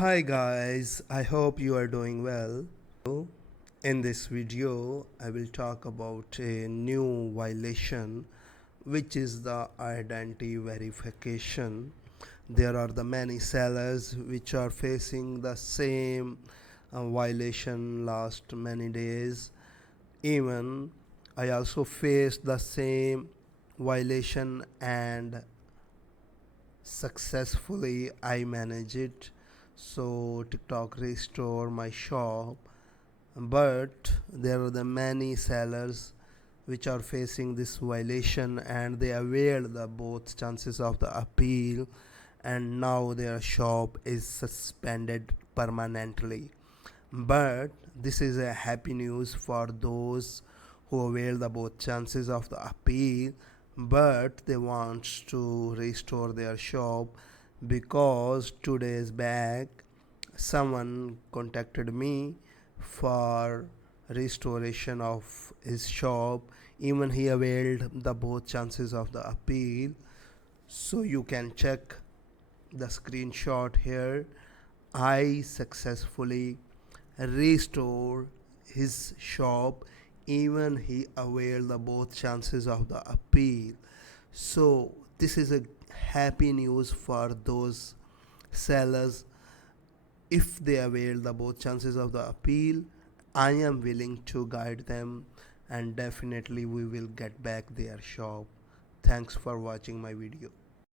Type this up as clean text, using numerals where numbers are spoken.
Hi guys, I hope you are doing well. In this video, I will talk about a new violation which is the identity verification. There are the many sellers which are facing the same violation last many days. Even I also faced the same violation and successfully I manage it. So TikTok restore my shop, but there are the many sellers which are facing this violation and they availed the both chances of the appeal, and now their shop is suspended permanently. But this is a happy news for those who avail the both chances of the appeal, but they want to restore their shop because 2 days back someone contacted me for restoration of his shop. Even he availed the both chances of the appeal, so you can check the screenshot here. I successfully restore his shop. Even he availed the both chances of the appeal. So this is a happy news for those sellers. If they avail the both chances of the appeal, I am willing to guide them, and definitely we will get back their shop. Thanks for watching my video.